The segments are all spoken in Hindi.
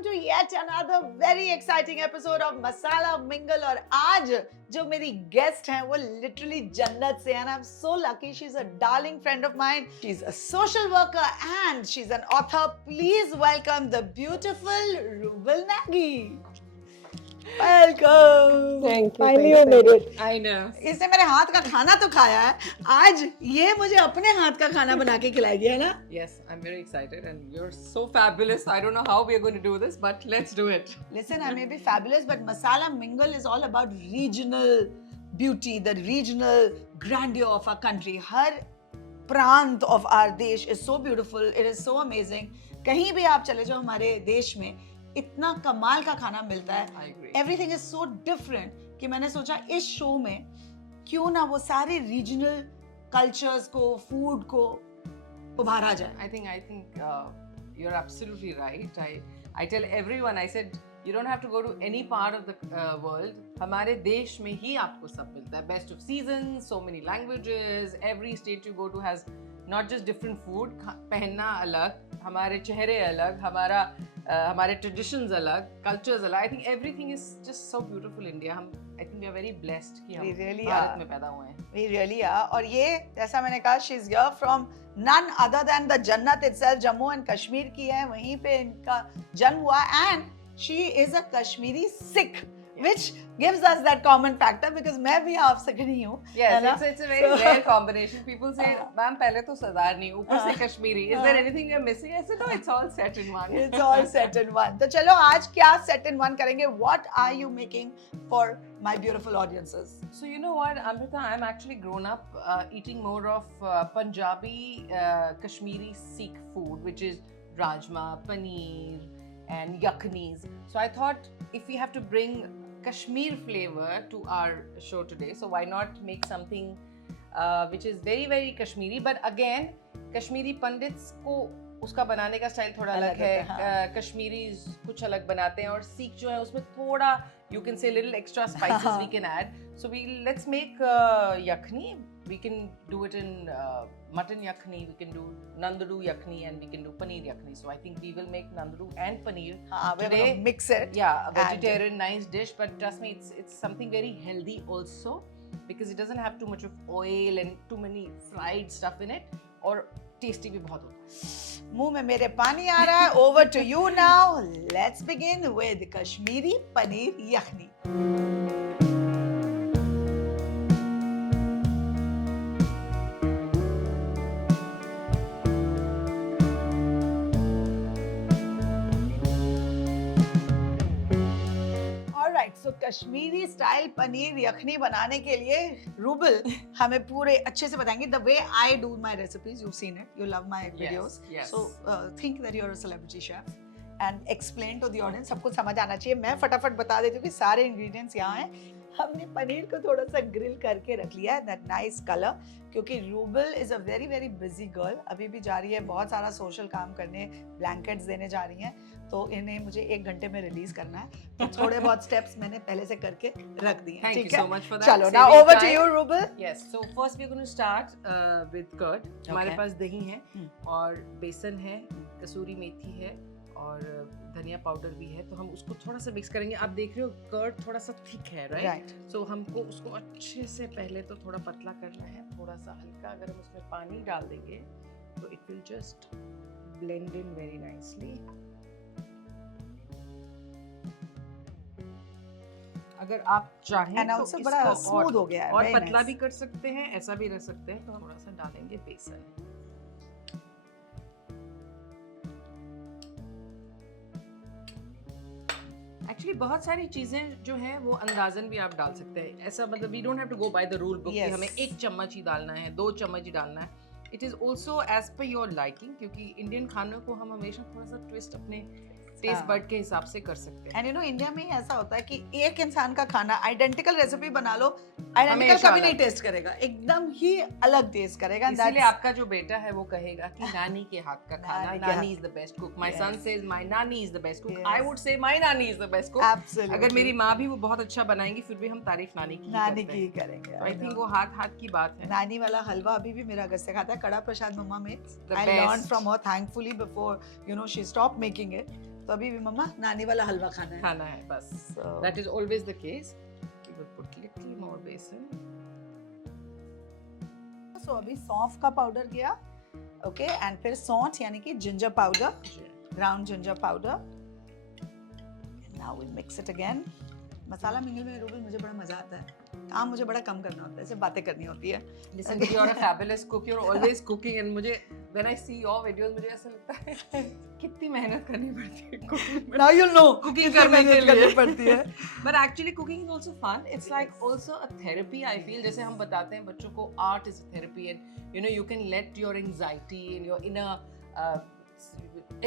welcome to yet another very exciting episode of Masala Mingle. और आज जो मेरी guest हैं वो literally जन्नत से, and I'm so lucky. She's a darling friend of mine. She's a social worker and she's an author. Please welcome the beautiful Rubal Nagy. Welcome. Thank you. Finally you made it. I know. इसने मेरे हाथ का खाना तो खाया है, आज ये मुझे अपने हाथ का खाना बना के खिलाएगी, है ना? Yes, I'm very excited and you're so fabulous. I don't know how we're going to do this, but let's do it. Listen, I may be fabulous, but Masala Mingle is all about regional beauty, the regional grandeur of our country. हर प्रांत of our देश is so beautiful, it is so amazing. कहीं भी आप चले जाओ हमारे देश में इतना कमाल का खाना मिलता है. I agree. Everything is so different कि मैंने सोचा इस शो में क्यों ना वो सारे regional cultures को, food को उभारा जाए. I think you're absolutely right. I tell everyone, I said, you don't have to go to any part of the world. हमारे देश में ही आपको सब मिलता है. Best of seasons, so many languages. Every state you go to has not just different food. पहनना अलग, हमारे चेहरे अलग, हमारे traditions अलग, cultures अलग. I think everything is just so beautiful in India. I think we are very blessed कि हम really भारत में पैदा हुए हैं. We really are. और ये जैसा मैंने कहा, she's here from none other than the Jannat itself, Jammu and Kashmir की है, वहीं पे इनका जन्म हुआ, and she is a Kashmiri Sikh, which gives us that common factor because मैं भी आप सकनी हूँ. Yes, it's a very rare combination. People say, "Ma'am, पहले तो सरदार नहीं, ऊपर से Kashmiri. Is there anything you're missing?" I said, "No, it's all set in one." It's all set in one. तो चलो आज क्या set in one करेंगे? What are you making for my beautiful audiences? So you know what, Amrita, I'm actually grown up eating more of Punjabi, Kashmiri Sikh food, which is rajma, paneer, and yaknis. So I thought if we have to bring Kashmir flavor to our show today, so why not make something which is very very Kashmiri, but again Kashmiri pandits को उसका बनाने का स्टाइल थोड़ा अलग है. कश्मीरी कुछ अलग बनाते हैं और सीख जो है उसमें थोड़ा you can say little extra spices we can add. So let's make yakhni. We can do it in mutton yakhni, we can do nanduru yakhni, and we can do paneer yakhni. So I think we will make nanduru and paneer we're today. going to mix it. Yeah, a vegetarian nice dish, but trust me, it's something very healthy also because it doesn't have too much of oil and too many fried stuff in it, और tasty भी बहुत होता है. मुंह में मेरे पानी आ रहा है. Over to you now. Let's begin with Kashmiri Paneer Yakhni. So Kashmiri style paneer yakhni बनाने के लिए रूबल हमें पूरे अच्छे से बताएंगे. The way I do my recipes, you've seen it, you love my videos. Yes. So think that you're a celebrity chef and explain to the audience. सबको समझ आना चाहिए. मैं फटाफट बता देती हूँ कि सारे ingredients यहाँ हैं. हमने पनीर को थोड़ा सा ग्रिल करके रख लिया है, that nice color, क्योंकि rouble is a very very busy girl. अभी भी जा रही है बहुत सारा सोशल काम करने, blankets देने जा रही हैं, तो इन्हें मुझे 1 घंटे में रिलीज करना है. तो थोड़े बहुत स्टेप्स मैंने पहले से करके रख दिए हैं. Thank you so much for that. चलो now over to you, rouble. Yes, so first we're going to start with curd. हमारे पास दही है और बेसन है, कसूरी मेथी है और धनिया पाउडर भी है. तो हम उसको थोड़ा सा मिक्स करेंगे. आप देख रहे हो कर्ड थोड़ा सा थिक है, राइट? सो हमको उसको अच्छे से पहले तो थोड़ा पतला करना है, थोड़ा सा हल्का. अगर हम उसमें पानी डाल देंगे तो it will just blend in very nicely. अगर आप चाहें तो इसको बड़ा स्मूथ हो गया है, और पतला भी कर सकते हैं, ऐसा भी रह सकते हैं. तो हम थोड़ा सा डालेंगे बेसन. एक्चुअली बहुत सारी चीजें जो हैं वो अंदाजन भी आप डाल सकते हैं. ऐसा मतलब we don't have to go by the rule book कि हमें 1 चम्मच ही डालना है, 2 चम्मच ही डालना है. It is also as per your liking, क्योंकि इंडियन खानों को हम हमेशा थोड़ा सा ट्विस्ट अपने टेस्ट बर्ड के हिसाब से कर सकते हैं. एंड यू नो इंडिया में ऐसा होता है कि एक इंसान का खाना आइडेंटिकल रेसिपी बना लो, आइडेंटिकल कभी नहीं टेस्ट करेगा, एकदम ही अलग टेस्ट करेगा. इसलिए आपका जो बेटा है वो कहेगा कि नानी के हाथ का खाना, nani is the best cook. My son says my nani is the best cook. I would say my nani is the best cook. अगर मेरी माँ भी वो बहुत अच्छा बनाएंगी फिर भी हम तारीफ नानी की करेंगे. आई थिंक वो हाथ की बात है. नानी वाला हलवा अभी भी मेरा घर से खाता है. Kada prasad mumma makes. I learn from her thankfully before you know she stop making it. तो अभी भी मम्मा नानी वाला हलवा खाना है. खाना है बस. So, That is always the case. We will put little more besan. so अभी सौंफ का पाउडर किया, ओके, एंड फिर सौंठ यानी कि ginger powder, ground ginger powder. Now we mix it again. मसाला मिंगल में रूबल मुझे बड़ा मजा आता है. काम मुझे बड़ा कम करना होता है, सिर्फ बातें करनी होती है. Listen, you're a fabulous cook. You're always cooking, and मुझे when I see your videos मुझे ऐसा लगता है कितनी मेहनत करनी पड़ती है cooking में. Now you'll know Cooking करने के लिए पड़ती है. But actually cooking is also fun. It's like also a therapy. I feel जैसे हम बताते हैं बच्चों को art is a therapy, and you know you can let your anxiety and your inner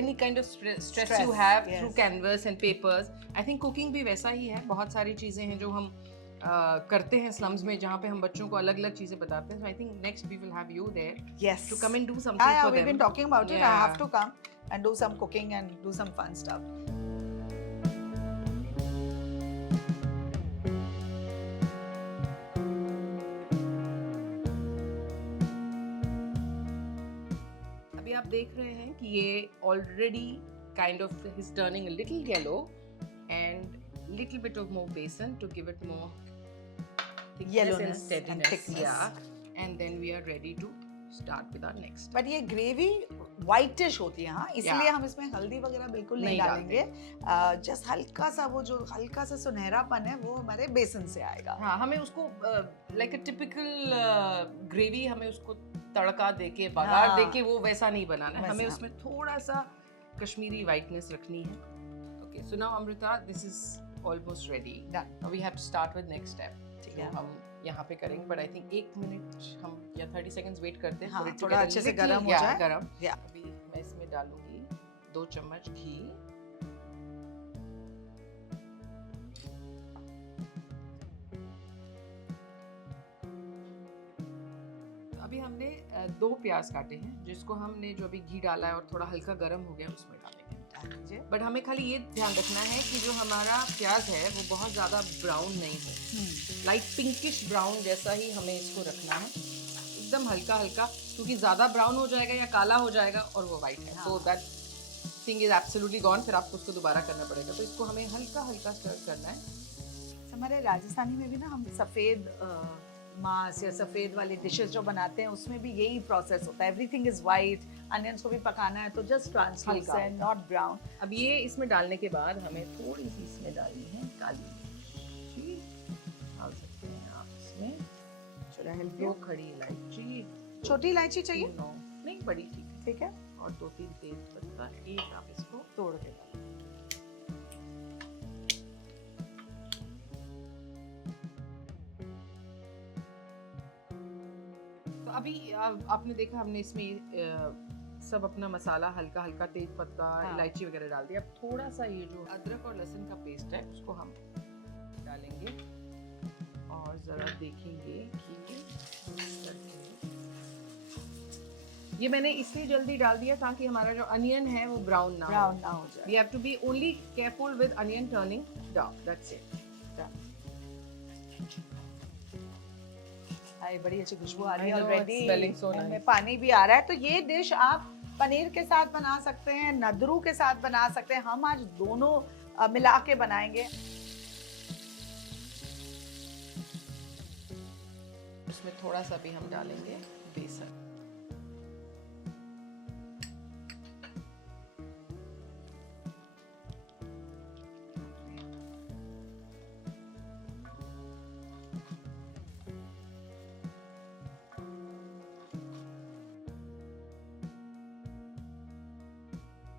any kind of stress you have yes. through canvas and papers. I think cooking भी वैसा ही है. बहुत सारी चीजें हैं जो हम करते हैं slums में जहाँ पे हम बच्चों को अलग-अलग चीजें बताते हैं. So I think next we will have you there Yes. to come and do something Yeah, for we've them. been talking about it. I Yeah. have to come and do some cooking and do some fun stuff. अभी आप देख रहे हैं कि ये already kind of is turning a little yellow and little bit of more besan to give it more thickness Yellowness and steadiness. and thickness. Yeah, and then we are ready to start with our next. But ये ग्रेवी व्हाइटिश होती है, हाँ, इसलिए Yeah. हम इसमें हल्दी वगैरह बिल्कुल नहीं नहीं डालेंगे. जस्ट हल्का सा वो जो हल्का सा सुनहरापन है वो हमारे बेसन से आएगा. हाँ, हमें उसको like a typical gravy हमें उसको तड़का देके बघार हाँ. देके वो वैसा नहीं बनाना है. हमें वैसा. उसमें थोड़ा सा कश्मीरी whiteness रखनी है. Okay, so now Amrita, this is almost ready. Done. Now we have to start with next step. ठीक जो है. हम यहाँ पे करेंगे, but I think 1 मिनट हम या 30 seconds वेट करते हैं. हाँ, for it to थोड़ा get a अच्छे से little- गरम हो yeah, जाए. गरम. Yeah. अभी मैं इसमें डालूंगी 2 चम्मच घी. अभी हमने 2 प्याज काटे हैं जिसको हमने जो अभी घी डाला है और थोड़ा हल्का गरम हो गया उसमें डालेंगे. डाल दीजिए. बट हमें खाली ये ध्यान रखना है कि जो हमारा प्याज है वो बहुत ज़्यादा ब्राउन नहीं हो. लाइट पिंकिश ब्राउन जैसा ही हमें इसको रखना है, एकदम हल्का हल्का, क्योंकि ज़्यादा ब्राउन हो जाएगा या काला हो जाएगा और वो वाइट है, तो that thing is absolutely gone. फिर आपको उसको दोबारा करना पड़ेगा. तो इसको हमें हल्का हल्का स्टर करना है. हमारे राजस्थानी में भी ना हम सफ़ेद मांस या सफ़ेद वाली डिशेस जो बनाते हैं उसमें भी यही प्रोसेस होता है. Everything is white. अनियंस को भी पकाना है तो जस्ट ट्रांसलूसेंट, नॉट ब्राउन. अब ये इसमें डालने के बाद हमें थोड़ी सी इसमें डालनी है काली मिर्ची. डाल सकते हैं आप इसमें. दो खड़ी इलायची. छोटी इलायची चाहिए? नहीं, बड़ी ठीक है. ठीक है. और 2-3 तेज पत्ता. एक आप इसको तोड़ के डालो. तो अभी आपने देखा हमने इसमें सब अपना मसाला हल्का हल्का तेज पत्ता, हाँ. इलायची वगैरह डाल दिया. अब थोड़ा सा ये जो अदरक और लहसुन का पेस्ट है उसको हम डालेंगे और ज़रा देखेंगे कि ये मैंने इसलिए जल्दी डाल दिया ताकि हमारा जो अनियन है वो ब्राउन ना हो जाए. We have to be only careful with onion turning dark. That's it. हाय, बड़ी अच्छी खुशबू आ रही है I know, already. it's smelling so nice. में पानी भी आ रहा है. तो ये डिश आप पनीर के साथ बना सकते हैं, नदरू के साथ बना सकते हैं. हम आज दोनों मिला के बनाएंगे. उसमें थोड़ा सा भी हम डालेंगे बेसन.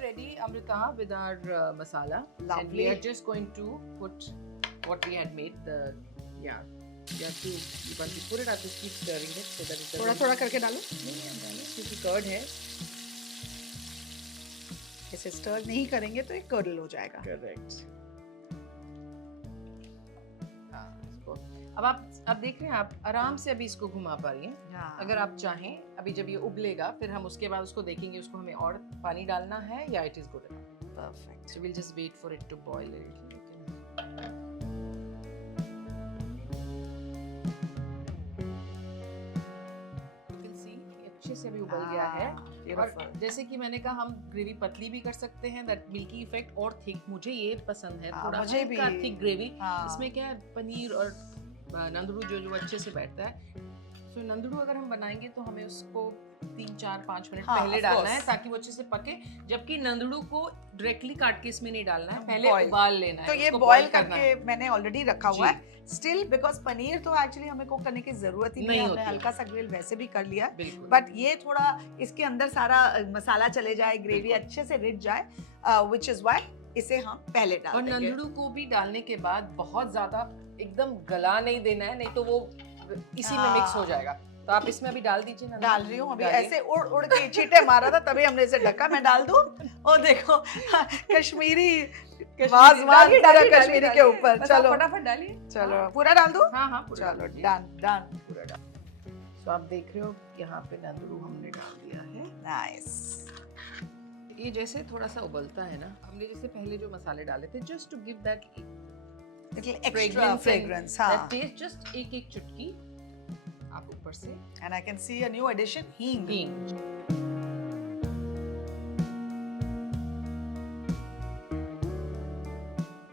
Ready, Amrita, with our masala. And we Lovely. are just going to put what we had made. You have to, once you put it, I have to keep stirring it so that it doesn't. थोड़ा थोड़ा करके डालो. नहीं, हम डालें, क्योंकि कर्ड है. इसे स्टर नहीं करेंगे तो ये कर्ल हो जाएगा. करेक्ट. हाँ, इसको अब देख रहे हैं आप आराम से अभी इसको घुमा पा रही हैं. हाँ. अगर आप चाहें अभी जब ये उबलेगा फिर हम उसके बाद उसको देखेंगे उसको हमें और पानी डालना है या it is good. Perfect. So we'll just wait for it to boil a little. You can see ये अच्छे से अभी उबल गया है। और beautiful. जैसे कि मैंने कहा, हम ग्रेवी पतली भी कर सकते हैं, दैट मिल्की इफेक्ट, और थिक। मुझे ये पसंद है, थोड़ा मुझे भी थिक ग्रेवी। हाँ. इसमें क्या है, पनीर और नंदड़ू जो अच्छे से बैठता है। तो नंदड़ू अगर हम बनाएंगे तो हमें उसको 3-4-5 मिनट पहले डालना है, ताकि वो अच्छे से पके। जबकि नंदड़ू को डायरेक्टली काट के इसमें नहीं डालना है, पहले उबाल लेना है। तो ये बॉईल करके मैंने ऑलरेडी रखा हुआ है। स्टिल बिकॉज पनीर तो एक्चुअली हमें कुक करने की जरूरत ही नहीं है, हमने हल्का सा ग्रिल वैसे भी कर लिया, बट ये थोड़ा इसके अंदर सारा मसाला चले जाए, ग्रेवी अच्छे से रिच जाए, व्हिच इज व्हाई इसे हम पहले डाल देंगे। और नंदड़ू को भी डालने के बाद बहुत ज्यादा एकदम गला नहीं देना है, नहीं तो वो इसी में मिक्स हो जाएगा। तो आप इसमें अभी डाल दीजिए ना। डाल रही हूँ अभी, ऐसे उड़ उड़ के छींटे मारा था तभी हमने इसे ढका। मैं डाल दूँ? ओ देखो कश्मीरी वाज़वान पूरा कश्मीरी के ऊपर। चलो फटाफट डालिए। चलो पूरा डाल दूँ? हाँ हाँ चलो डन पूरा डाल। तो आप देख रहे हो यहाँ पे नंदड़ू हमने डाल दिया है। नाइस। ये जैसे थोड़ा सा उबलता है ना, हमने जैसे पहले जो मसाले डाले थे, just to give that little extra fragrance, that taste, just एक चुटकी आप ऊपर से। And I can see a new addition, हींग।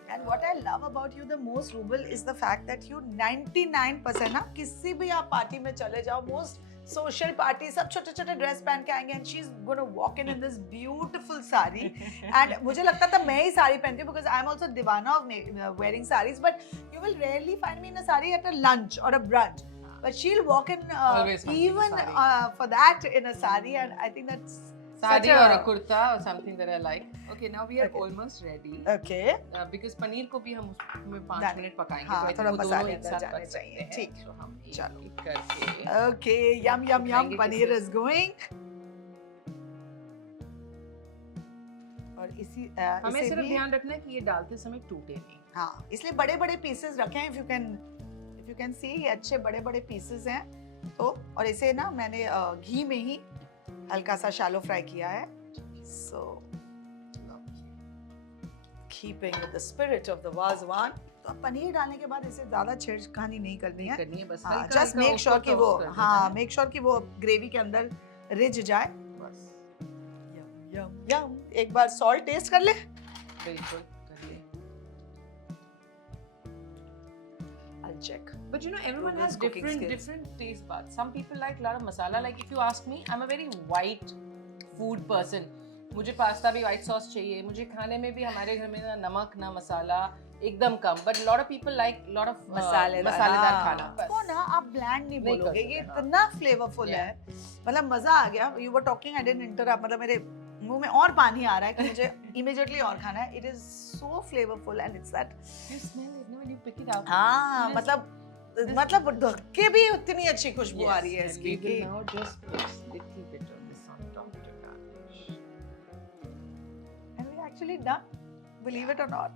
And what I love about you the most, Rubal, is the fact that you 99% ना किसी भी आप पार्टी में चले जाओ, most social party, सब छोटे छोटे ड्रेस पहन के आएंगे, and she's gonna walk in this beautiful sari. And मुझे लगता था मैं ही साड़ी पहनती हूँ, because I'm also divana of wearing saris, but you will rarely find me in a sari at a lunch or a brunch. But she'll walk in even for that in a sari, and I think that's sari or a kurta or something that I like. Okay, now we are almost ready. Okay. Because paneer को भी हम उसमें 5 मिनट पकाएंगे, हाँ, तो थोड़ा वो मसाले दोनों एक साथ जाने पक चाहिए। सकते हैं। ठीक। तो हम चलो। एक करके। Okay, yum paneer is going. और हमें सिर्फ ध्यान रखना है कि ये डालते समय टूटे नहीं। हाँ, इसलिए बड़े बड़े पीसेस रखें। if you can see, ये अच्छे बड़े बड़े पीसेस हैं। तो और इसे ना मैंने घी में ही हल्का सा शैलो फ्राई किया है। So keeping with the spirit of the Wazwan. तो पनीर डालने के बाद इसे ज्यादा छेड़खानी नहीं करनी है, बस जस्ट मेक श्योर कि वो मेक श्योर कि वो ग्रेवी के अंदर रिज जाए बस। यम एक बार सॉल्ट टेस्ट कर ले। बिल्कुल करिए। I'll check. But you know, everyone has different taste buds. Some people like a lot of masala. Like if you ask me, I'm a very white food person. मुझे पास्ता भी white sauce चाहिए। मुझे खाने में भी हमारे घर में ना नमक ना मसाला, एकदम कम। But a lot of people like a lot of मसालेदार खाना। वो ना आप ब्लैंड नहीं बोलोगे, ये इतना फ्लेवरफुल है, मतलब मजा आ गया। You were talking, I didn't interrupt, मतलब मेरे मुंह में और पानी आ रहा है कि मुझे immediately और खाना है। It is so flavorful and it's that. You smell it when you pick it up. हाँ, मतलब धक्के भी उतनी अच्छी खुशबू आ रही है इसकी। We will now just put little bit of this on top to garnish. And we're actually done. Believe it or not.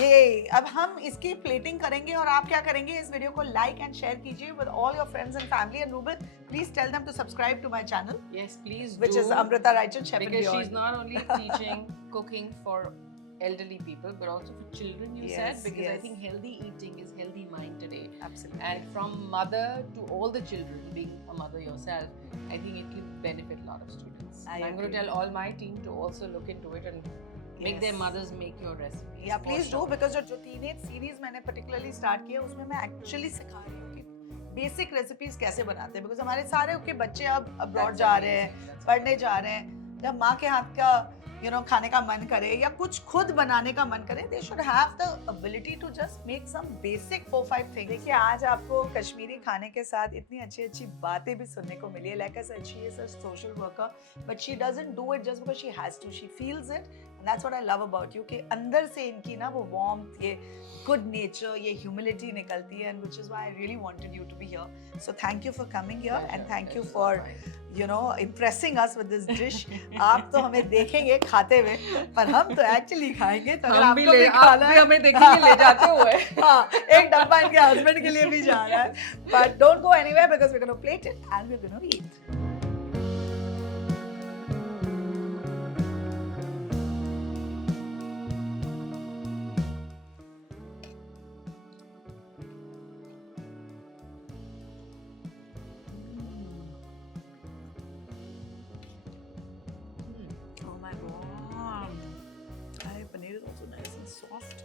ये अब हम इसकी प्लेटिंग करेंगे और आप क्या करेंगे, इस वीडियो को लाइक एंड शेयर कीजिए with all your friends and family, and Rubal, please tell them to subscribe to my channel. Yes, please which do. is Amrita Raichan, Chef and Because Beyond. she's not only teaching cooking for elderly people, but also for children, you said, because I think healthy eating is healthy mind today. Absolutely. And from mother to all the children, being a mother yourself, I think it will benefit a lot of students. I'm going to tell all my team to also look into it and make their mothers make your recipes. Yeah, please do, because जो teenage series मैंने particularly start किया, उसमें मैं actually सिखा रही हूँ कि basic recipes कैसे बनाते हैं, because हमारे सारे के बच्चे अब abroad जा रहे हैं, पढ़ने जा रहे हैं। जब माँ के हाथ का खाने का मन करे या कुछ खुद बनाने का मन करे, they should have the ability to just make some basic 4-5 things. देखिए आज आपको कश्मीरी खाने के साथ इतनी अच्छी बातें भी सुनने को मिली है। Like I said, she is a social worker, but she doesn't do it just because she has to. She feels it, and that's what I love about you, कि अंदर से इनकी ना वो warmth, ये good nature, ये humility निकलती है, and which is why I really wanted you to be here. So thank you for coming here, and thank you for impressing us with this dish. आप तो हमें देखेंगे खाते हुए, पर हम तो एक्चुअली खाएंगे। तो अगर आपको भी खाना है, हमें देखेंगे ले जाते हुए। हाँ, एक डब्बा इनके हस्बैंड के लिए भी जा रहा है। But don't go anywhere, because we're going to plate it and we're going to eat. soft.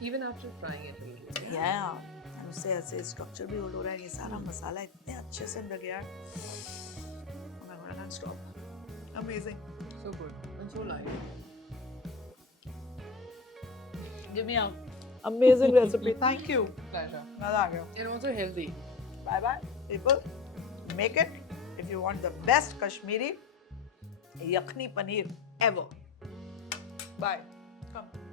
Even after frying it, really. Yeah. And उससे ऐसे structure भी hold हो रहा है, ये सारा मसाला इतने अच्छे से लग गया है. Oh my god, I can't stop. Amazing. So good and so light. Give me a amazing recipe. Thank you. Pleasure. मजा आ गया. And also healthy. Bye bye, people. Make it if you want the best Kashmiri yakhni paneer ever. Bye. Come.